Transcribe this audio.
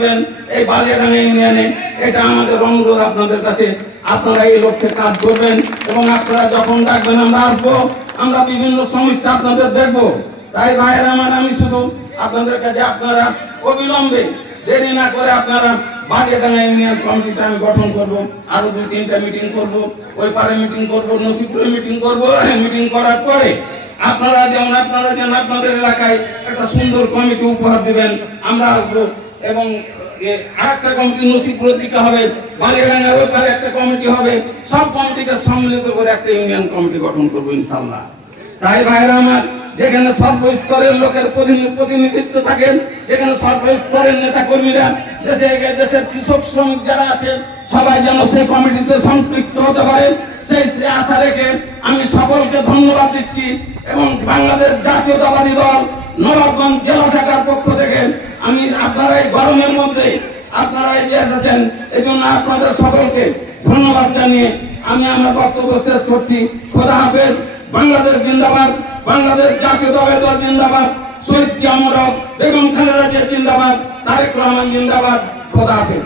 দিবেন এই বালিয়াডাঙ্গা ইউনিয়নে। এটা আমাদের অনুরোধ আপনাদের কাছে, আপনারা এই লক্ষ্যে কাজ করবেন এবং আপনারা যখন ডাকবেন আমরা আসবো, আমরা বিভিন্ন সমস্যা আপনাদের দেখবো। তাই ভাইয়ের আমার, আমি শুধু আপনাদের কাছে আপনারা অবিলম্বে দেরি না করে আপনারা বালিয়াডাঙ্গা ইউনিয়ন কমিটিটা আমি গঠন করব, আরো 2-3টা মিটিং করব, ওই পারে মিটিং করব, নসিবপুরে মিটিং করব। মিটিং করার পরে আপনারা যেন আপনাদের এলাকায় একটা সুন্দর কমিটি উপহার দিবেন, আমরা আসবো। এবং আরেকটা কমিটি নসিবপুরের দিকে হবে, বালিয়াডাঙ্গার ওই পারে একটা কমিটি হবে, সব কমিটিকে সম্মিলিত করে একটা ইউনিয়ন কমিটি গঠন করবো ইনশাআল্লাহ। তাই ভাইরা আমার, যেখানে সর্বস্তরের লোকের প্রতিনিধিত্ব থাকেন, যেখানে সর্বস্তরের নেতা কর্মীরা, দেশের কৃষক শ্রমিক যারা আছেন সবাই যেন সেই কমিটিতে সম্পৃক্ত হতে পারে, সেই আশা রেখে আমি সকলকে ধন্যবাদ দিচ্ছি। এবং বাংলাদেশ জাতীয়তাবাদী দল নবাবগঞ্জ জেলা শাখার পক্ষ থেকে আমি আপনারা এই গরমের মধ্যে আপনারা এগিয়ে এসেছেন, এই জন্য আপনাদের সকলকে ধন্যবাদ জানিয়ে আমি আমার বক্তব্য শেষ করছি। খোদা হাফেজ। বাংলাদেশ জিন্দাবাদ, বাংলাদেশ জাতীয়তাবাদী দল জিন্দাবাদ, শহীদ জিয়া অমর হক, বেগম খালেদা জিয়া জিন্দাবাদ, তারেক রহমান জিন্দাবাদ। খোদা হাফেজ।